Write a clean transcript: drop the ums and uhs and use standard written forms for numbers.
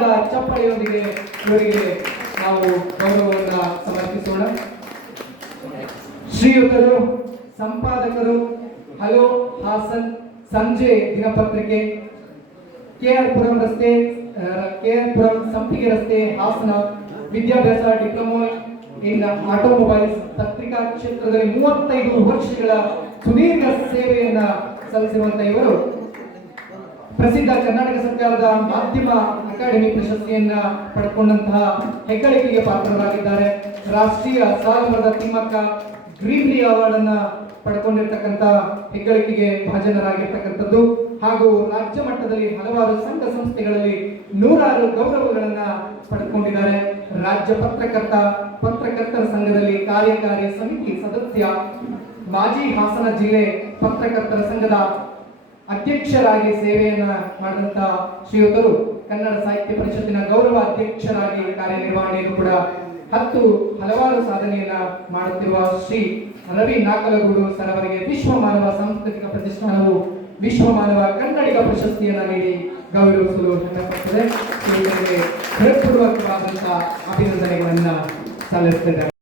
ಜೋರಾದ ಚಪ್ಪಳೆಯೊಂದಿಗೆ ಇವರಿಗೆ ನಾವು ಗೌರವವನ್ನು ಸಮರ್ಪಿಸೋಣ. ಶ್ರೀಯುತರು ಸಂಪಾದಕರು, ಹಲೋ ಹಾಸನ್ ಸಂಜೆ ದಿನಪತ್ರಿಕೆ, ಕೆಆರ್ ಪುರಂ ಸಂಪಿಗೆ ರಸ್ತೆ ಹಾಸನ, ವಿದ್ಯಾಭ್ಯಾಸ ಡಿಪ್ಲೊಮಾ ಇನ್ ಆಟೋಮೊಬೈಲ್ಸ್, ಪತ್ರಿಕಾ ಕ್ಷೇತ್ರದಲ್ಲಿ 35 ವರ್ಷಗಳ ಸುದೀರ್ಘ ಸೇವೆಯನ್ನ ಸಲ್ಲಿಸಿರುವಂತಹ ಇವರು ಪ್ರಸಿದ್ಧ ಕರ್ನಾಟಕ ಸರ್ಕಾರದ ಮಾಧ್ಯಮ ಅಕಾಡೆಮಿ ಪ್ರಶಸ್ತಿಯನ್ನ ಪಡೆದುಕೊಂಡಂತಹ ಹೆಗ್ಗಳಿಕೆಗೆ ಪಾತ್ರರಾಗಿದ್ದಾರೆ. ರಾಷ್ಟ್ರೀಯ ಸಾಲುಮರದ ತಿಮ್ಮಕ್ಕ ಗ್ರೀನ್ರಿ ಅವಾರ್ಡ್ ಅನ್ನ ಪಡ್ಕೊಂಡಿರ್ತಕ್ಕಂಥ ಹೆಗ್ಗಳಿಕೆಗೆ ಭಾಜನರಾಗಿರ್ತಕ್ಕಂಥದ್ದು ಹಾಗೂ ರಾಜ್ಯ ಮಟ್ಟದಲ್ಲಿ ಹಲವಾರು ಸಂಘ ಸಂಸ್ಥೆಗಳಲ್ಲಿ 100 ಗೌರವಗಳನ್ನ ಪಡೆದುಕೊಂಡಿದ್ದಾರೆ. ರಾಜ್ಯ ಪತ್ರಕರ್ತರ ಸಂಘದಲ್ಲಿ ಕಾರ್ಯಕಾರಿ ಸಮಿತಿ ಸದಸ್ಯ, ಮಾಜಿ ಹಾಸನ ಜಿಲ್ಲೆ ಪತ್ರಕರ್ತರ ಸಂಘದ ಅಧ್ಯಕ್ಷರಾಗಿ ಸೇವೆಯನ್ನ ಮಾಡಿದಂತ ಶ್ರೀಯುತರು ಕನ್ನಡ ಸಾಹಿತ್ಯ ಪರಿಷತ್ತಿನ ಗೌರವ ಅಧ್ಯಕ್ಷರಾಗಿ ಕಾರ್ಯನಿರ್ವಹಣೆಯನ್ನು ಕೂಡ ಹಲವಾರು ಸಾಧನೆಯನ್ನ ಮಾಡುತ್ತಿರುವ ಶ್ರೀ ರವಿ ನಾಕಲಗೂಡು ಸರ್ ಅವರಿಗೆ ವಿಶ್ವ ಮಾನವ ಸಾಂಸ್ಕೃತಿಕ ಪ್ರತಿಷ್ಠಾನವು ವಿಶ್ವ ಮಾನವ ಕನ್ನಡಿಗ ಪ್ರಶಸ್ತಿಯನ್ನ ನೀಡಿ ಗೌರವಿಸಲು ಹೆಮ್ಮಪಡುತ್ತದೆ. ಹೃತ್ಪೂರ್ವಕವಾದಂತಹ ಅಭಿನಂದನೆಗಳನ್ನ ಸಲ್ಲಿಸುತ್ತಿದ್ದಾರೆ.